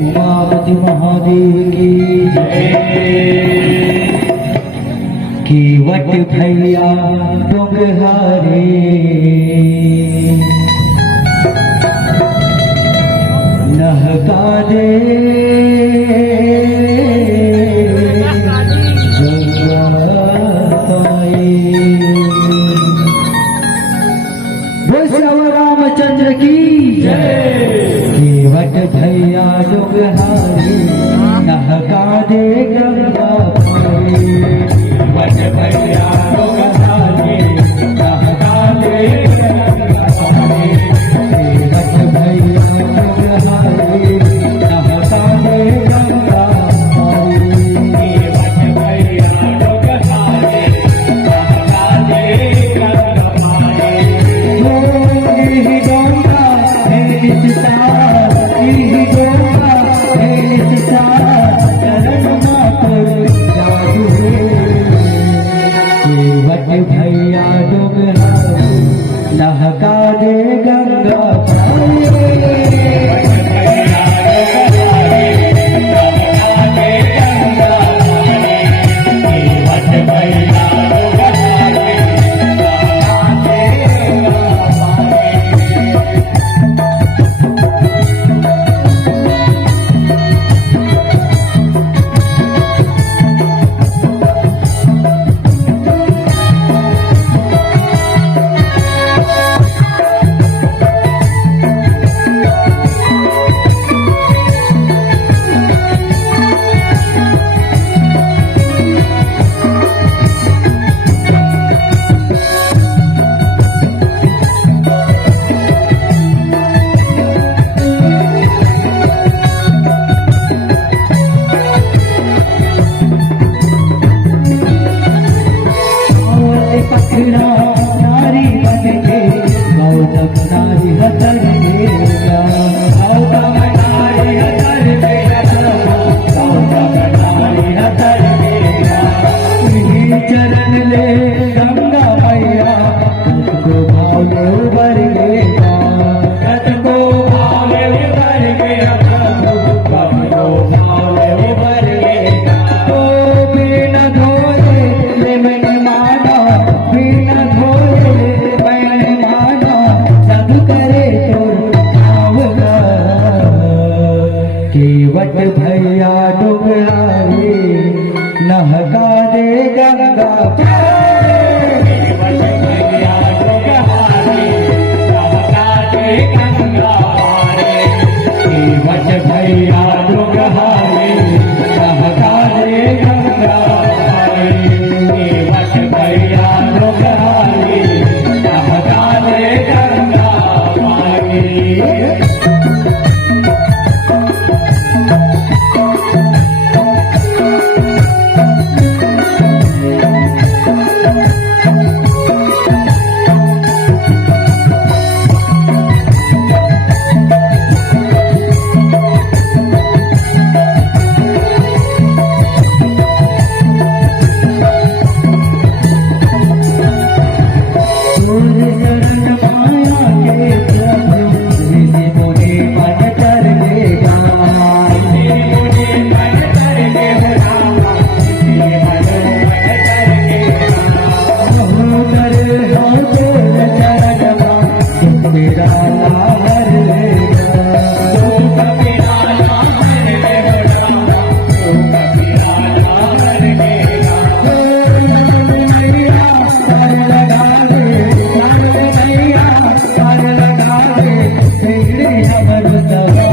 उमापति महादेव की केवट भैया डोंगरहारे नहका दे रामचंद्र की केवट भैया डोंगरहारे नहका दे गंगा वट भैया डोंगरहारे नहका दे वट भैया डोंगरहारे नहका दे गंगा वट भैया डोंगरहारे नहका दे भैया डोंगरहारे नहका दे गंगा नारी बन के गौतम नारी हतर देगा गौतम नारी हतर देगा गौतम नारी हतर देगा इन्हीं चरण ले गंगा मैया को भाव उबर गया को भाव उबर गया को भाव उबर गया तो बिना धोए ले मैंने माना बिना धोए मैंने माना सब करे तो केवट भैया डोंगरहारे नहका दे गंगा केवट भैया डोंगरहारे नहका दे गंगा केवट भैया डोंगरहारे नहका दे गंगा केवट भैया डोंगरहारे नहका दे गंगा केवट